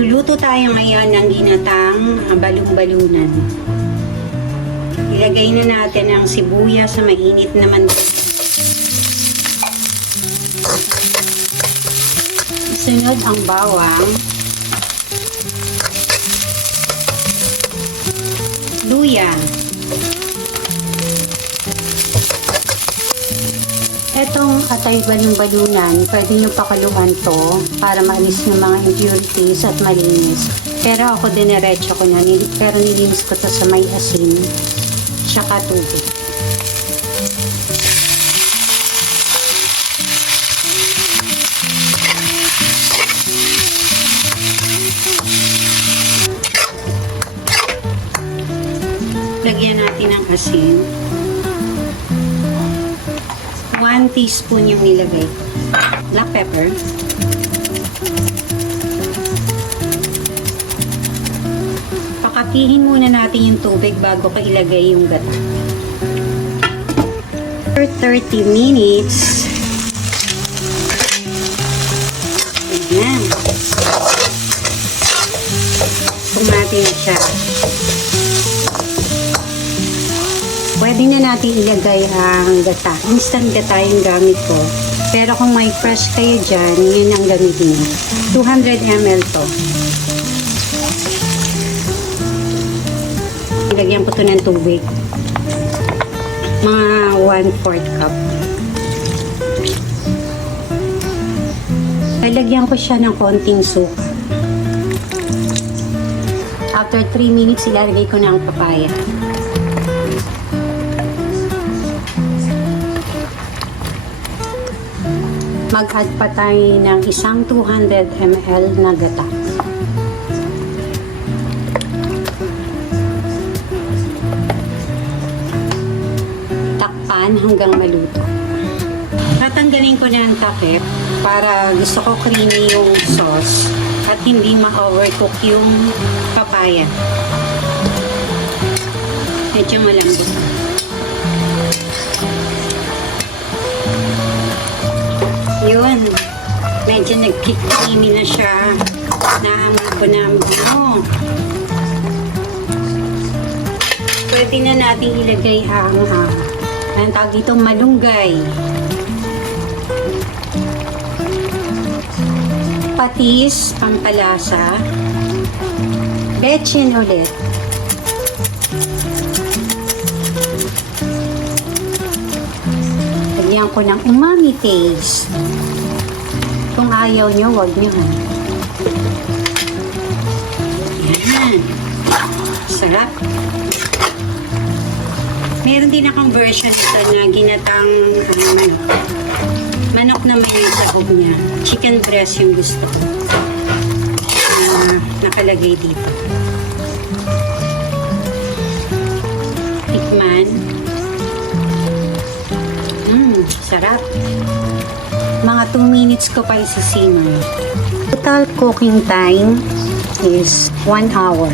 Magluluto tayo ngayon ng ginatang balong-balunan. Ilagay na natin ang sibuyas sa mainit na mantika. Sunod ang bawang, luya. Etong atay balong-balunan, pwede nyo pakaluan to para maalis ng mga impurities at malinis. Pero ako dinerecho ko na, pero nilinis ko to sa may asin, tsaka tubig. Lagyan natin ng asin. 1 teaspoon yung nilagay. Black pepper. Pakakihin muna natin yung tubig bago ka ilagay yung gata. For 30 minutes. Ayan. Kumati na siya. Pwede na natin ilagay ang gata. Instant gata yung gamit ko. Pero kung may fresh kayo dyan, yun ang gamitin nyo. 200 ml to. Ilagyan ko to ng tubig. Mga 1/4 cup. Ilagyan ko siya ng konting suka. After 3 minutes, ilalagay ko na ang papaya. Mag-add pa tayo ng isang 200 ml na gata. Takpan hanggang maluto. Tatanggalin ko na ang takip para gusto ko creamy yung sauce at hindi ma-overcook yung papaya. Medyo malambot. Yun, medyo nag-creamy na siya. Naamoy ko na ang pwede na natin ilagay ang tawag dito, malunggay, patis, pampalasa, betchin ulit, lagyan ko ng umami taste. Kung ayaw nyo, huwag nyo. Yan. Sarap. Meron din akong version ito na ginatang manok naman yung sahog niya. Chicken breast yung gusto ko. Nakalagay dito. Tikman. Sarap. Mga 2 minutes ko pa isisimmer. Total cooking time is 1 hour.